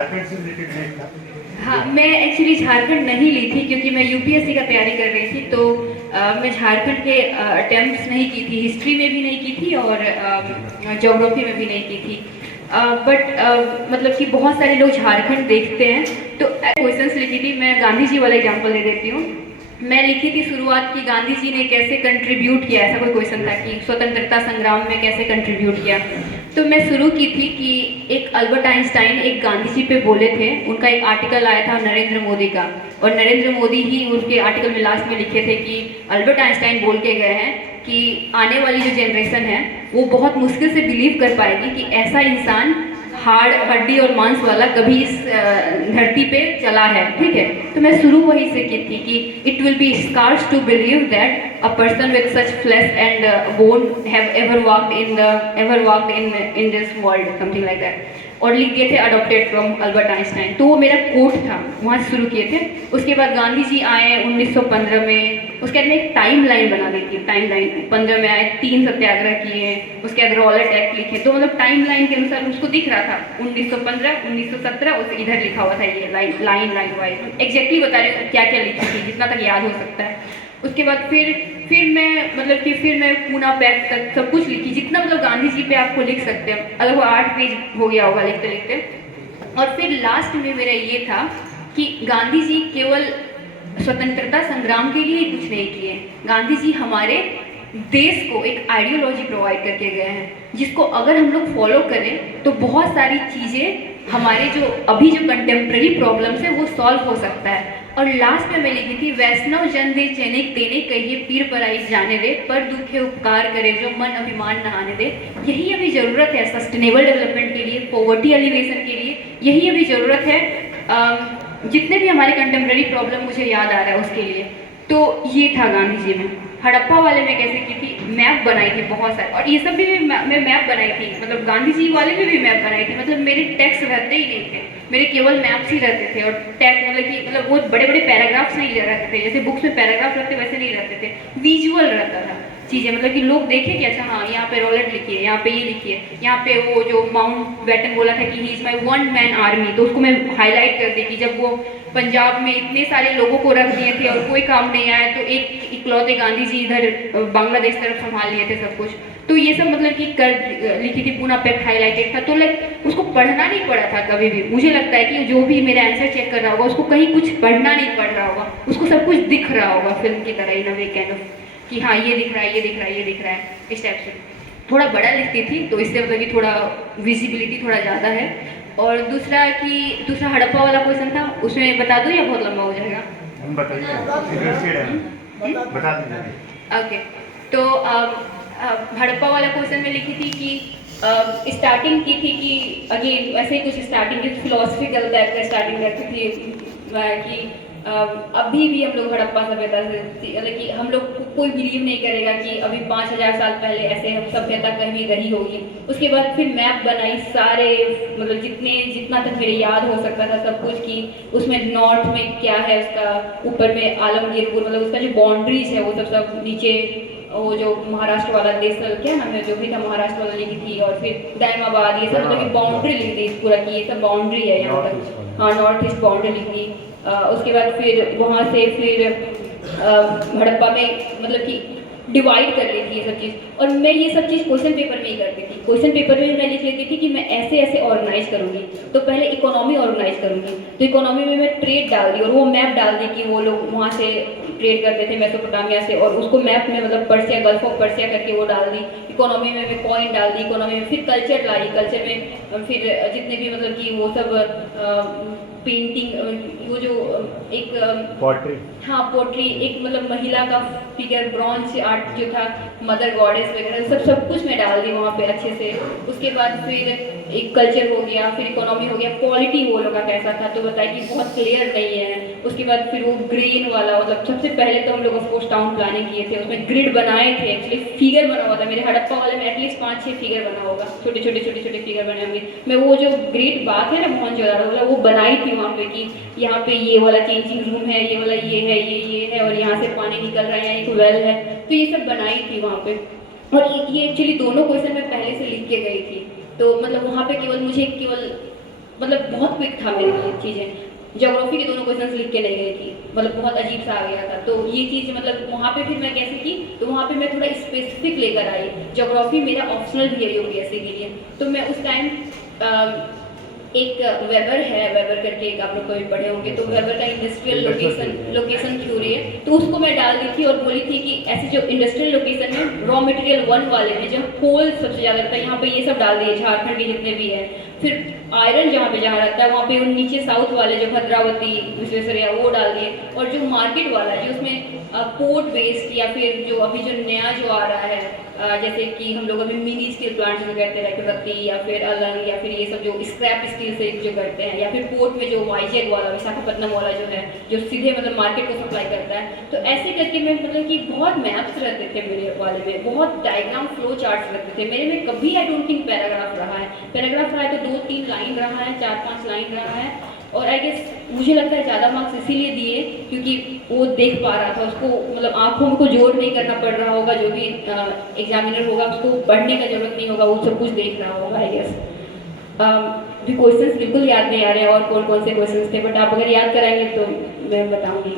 झारखंड से रिलेटेड नहीं था। हाँ, मैं एक्चुअली झारखंड नहीं ली थी क्योंकि मैं यूपीएससी का तैयारी कर रही थी, तो मैं झारखंड के अटेम्प्ट्स नहीं की थी, हिस्ट्री में भी नहीं की थी और ज्योग्राफी में भी नहीं की थी। बट मतलब कि बहुत सारे लोग झारखंड देखते हैं, तो क्वेश्चंस लिखी थी। मैं गांधी जी वाला एग्जांपल दे देती हूँ। मैं लिखी थी शुरुआत की गांधी जी ने कैसे कंट्रीब्यूट किया, ऐसा कोई क्वेश्चन था कि स्वतंत्रता संग्राम में कैसे कंट्रीब्यूट किया। तो मैं शुरू की थी कि एक अल्बर्ट आइंस्टाइन एक गांधी जी पे बोले थे, उनका एक आर्टिकल आया था नरेंद्र मोदी का, और नरेंद्र मोदी ही उनके आर्टिकल में लास्ट में लिखे थे कि अल्बर्ट आइंस्टाइन बोल के गए हैं कि आने वाली जो जनरेशन है वो बहुत मुश्किल से बिलीव कर पाएगी कि ऐसा इंसान हाड़ हड्डी और मांस वाला कभी इस धरती पे चला है। ठीक है, तो मैं शुरू वही से की थी कि it will be scarce to believe that a person with such flesh and bone have ever walked in this world, something like that. और लिख दिए थे अडॉप्टेड फ्रॉम अल्बर्ट आइंस्टाइन, तो वो मेरा कोट था, वहाँ से शुरू किए थे। उसके बाद गांधी जी आए 1915 में, उसके बाद मैं एक टाइम लाइन बना दी थी। टाइम लाइन 15 में आए, 3 सत्याग्रह किए, उसके बाद रॉलेट एक्ट लिखे, तो मतलब टाइम लाइन के अनुसार उसको दिख रहा था 1915 1917, उस इधर लिखा हुआ था ये लाइन वाइज एग्जैक्टली बता रही हूँ क्या क्या लिखी थी, जितना तक याद हो सकता है। उसके बाद फिर मैं मतलब कि फिर मैं पूना पैक्ट तक सब कुछ लिखी, जितना मतलब गांधी जी पे आपको लिख सकते हैं। अलग वो 8 पेज हो गया होगा लिखते लिखते। और फिर लास्ट में मेरा ये था कि गांधी जी केवल स्वतंत्रता संग्राम के लिए कुछ नहीं किए, गांधी जी हमारे देश को एक आइडियोलॉजी प्रोवाइड करके गए हैं, जिसको अगर हम लोग फॉलो करें तो बहुत सारी चीज़ें हमारे जो अभी जो कंटेम्प्रेरी प्रॉब्लम्स है वो सॉल्व हो सकता है। और लास्ट में मैं लिखी थी, वैष्णव जन दे चैनिक तेने कहिए पीर पराई जाने दे, पर दुखे उपकार करे जो मन अभिमान नहाने दे। यही अभी ज़रूरत है सस्टेनेबल डेवलपमेंट के लिए, पॉवर्टी एलिवेशन के लिए, यही अभी ज़रूरत है। जितने भी हमारे कंटेम्प्रेरी प्रॉब्लम मुझे याद आ रहा है उसके लिए। तो ये था गांधी जी में। हड़प्पा वाले में कैसे की थी, मैप बनाई थी बहुत सारे, और ये सब भी मैं मैप बनाई थी, मतलब गांधी जी वाले में भी मैप बनाई थी। मतलब मेरे टेक्स्ट रहते ही नहीं थे, मेरे केवल मैप्स ही रहते थे। और टेक्स्ट मतलब कि मतलब वो बड़े बड़े पैराग्राफ्स नहीं रहते थे, जैसे बुक्स में पैराग्राफ रहते वैसे नहीं रहते थे, विजुअल रहता था चीज़ें। मतलब कि लोग देखें कि अच्छा हाँ यहाँ पे रॉलेट लिखिए, यहाँ पे ये लिखिए, यहाँ पे वो जो माउंट बैटन बोला था कि he is my 1 man army, तो उसको मैं हाईलाइट कर दी कि जब वो पंजाब में इतने सारे लोगों को रख दिए थे और कोई काम नहीं आया, तो एक इकलौते गांधी जी इधर बांग्लादेश तरफ संभाल लिए थे सब कुछ। तो ये सब मतलब कि कर लिखी थी, पूना पैक्ट हाईलाइटेड था। तो लाइक उसको पढ़ना नहीं पड़ा था कभी भी। मुझे लगता है कि जो भी मेरा आंसर चेक कर रहा होगा उसको कहीं कुछ पढ़ना नहीं पड़ रहा होगा, उसको सब कुछ दिख रहा होगा फिल्म की तरह, इन अ वे काइंड ऑफ कि हाँ ये दिख रहा है, ये दिख रहा है, ये दिख रहा है, इस टाइप से। थोड़ा बड़ा लिखती थी तो इससे मतलब कि थोड़ा विजिबिलिटी थोड़ा ज़्यादा है। और दूसरा हड़प्पा वाला क्वेश्चन था, उसमें बता दूं या बहुत लंबा हो जाएगा? बता दीजिए। ओके, तो हड़प्पा वाला क्वेश्चन में लिखी थी कि स्टार्टिंग की थी कि अगेन वैसे ही कुछ स्टार्टिंग की फिलोसफिकल टाइप का स्टार्टिंग रखी थी कि अभी भी हम लोग हड़प्पा सभ्यता से, मतलब कि हम लोग कोई बिलीव नहीं करेगा कि अभी 5000 साल पहले ऐसे हम सभ्यता कहीं रही होगी। उसके बाद फिर मैप बनाई सारे, मतलब जितना तक मेरे याद हो सकता था सब कुछ, कि उसमें नॉर्थ में क्या है, उसका ऊपर में आलमगीरपुर, मतलब उसका जो बाउंड्रीज है वो सब नीचे वो जो महाराष्ट्र वाला देश क्या नाम है जो भी था, महाराष्ट्र वाला लिखी थी, और फिर दायमाबाद, ये सब मतलब कि बाउंड्री लिख दी पूरा की ये सब बाउंड्री है यहाँ तक। हाँ, नॉर्थ ईस्ट बाउंड्री लिख दी। उसके बाद फिर वहाँ से फिर हड़प्पा में मतलब कि डिवाइड कर लेती है ये सब चीज़। और मैं ये सब चीज़ क्वेश्चन पेपर में ही करती थी। क्वेश्चन पेपर में मैं लिख लेती थी कि मैं ऐसे ऐसे ऑर्गेनाइज करूँगी। तो पहले इकोनॉमी ऑर्गेनाइज करूँगी, तो इकोनॉमी में मैं ट्रेड डाल दी और वो मैप डाल दी कि वो लोग वहाँ से ट्रेड करते थे मेसोपोटामिया से, और उसको मैप में मतलब पर्सिया, गल्फ ऑफ पर्सिया करके वो डाल दी। इकोनॉमी में मैं कॉइन डाल दी, इकोनॉमी में फिर कल्चर लाई, कल्चर में फिर जितने भी मतलब कि वो सब पेंटिंग, वो जो एक पोट्री, हाँ पोट्री, एक मतलब महिला का फिगर, ब्रॉन्ज आर्ट जो था, मदर गॉडेस वगैरह सब कुछ मैं डाल दी वहाँ पे अच्छे से। उसके बाद फिर एक कल्चर हो गया, फिर इकोनॉमी हो गया, क्वालिटी वो लोग का कैसा था तो बताया कि बहुत क्लियर नहीं है। उसके बाद फिर वो ग्रेन वाला, मतलब सबसे पहले तो हम लोग ऑफकोर्स टाउन प्लानिंग किए थे, उसमें ग्रिड बनाए थे, एक्चुअली फिगर बना हुआ था। मेरे हड़प्पा वाले में एटलीस्ट 5-6 फिगर बना होगा, छोटे छोटे फिगर बने होंगे। मैं वो जो ग्रेट बात है ना मोहनजोदड़ो वाला, वो बनाई थी वहाँ पे कि यहाँ पे ये वाला चेंजिंग रूम है, ये वाला ये है, ये है, और यहाँ से पानी निकल रहा है, यहाँ एक वेल है, तो ये सब बनाई थी वहाँ पे। और ये एक्चुअली दोनों क्वेश्चन मैं पहले से लिख के गई थी, तो मतलब वहाँ पे केवल मतलब बहुत क्विक था मेरे लिए चीज़ें। ज्योग्राफी के दोनों क्वेश्चंस लिख के नहीं गई थी, मतलब बहुत अजीब सा आ गया था। तो ये चीज़ मतलब वहाँ पे फिर मैं कैसे की, तो वहाँ पे मैं थोड़ा स्पेसिफिक लेकर आई। ज्योग्राफी मेरा ऑप्शनल भी है यूपीएससी के लिए, तो मैं उस टाइम एक वेबर है, वेबर करके एक आप लोग कभी पढ़े होंगे, तो वेबर का इंडस्ट्रियल लोकेशन थ्योरी है, तो उसको मैं डाल दी थी और बोली थी कि ऐसे जो इंडस्ट्रियल लोकेशन है रॉ मटेरियल 1 वाले में जहाँ कोल सबसे ज़्यादा रहता है, यहाँ पे ये सब डाल दिए झारखंड के जितने भी हैं। फिर आयरन जहाँ रहता है वहाँ पे उन नीचे साउथ वाले जो भद्रावती विश्वेश्वरैया वो डाल दिए, और जो मार्केट वाला है जो उसमें पोर्ट बेस्ड या फिर जो अभी जो नया जो आ रहा है, जैसे कि हम लोग अभी मिनी स्टील प्लांट जो कहते हैं रत्ती या फिर अलंग या फिर ये सब जो स्क्रैप स्टील से जो करते हैं, या फिर पोर्ट में जो वाईजेग वाला विशाखापट्टनम वाला जो है जो सीधे मतलब मार्केट को सप्लाई करता है, तो ऐसे करके मैं मतलब कि बहुत मैप्स रहते थे मेरे वाले में, बहुत डायग्राम फ्लो चार्ट्स रहते थे मेरे में। कभी आई डोंट थिंक पैराग्राफ रहा है, पैराग्राफ रहा है तो 2-3 लाइन रहा है, 4-5 लाइन रहा है। और आई गेस मुझे लगता है ज़्यादा मार्क्स इसीलिए दिए क्योंकि वो देख पा रहा था, उसको मतलब आंखों को जोर नहीं करना पड़ रहा होगा, जो भी एग्जामिनर होगा उसको पढ़ने का जरूरत नहीं होगा, वो सब कुछ देख रहा होगा आई गेस। भी क्वेश्चंस बिल्कुल याद नहीं आ रहे हैं और कौन कौन से क्वेश्चंस थे, बट आप अगर याद कराएंगे तो मैं बताऊंगी।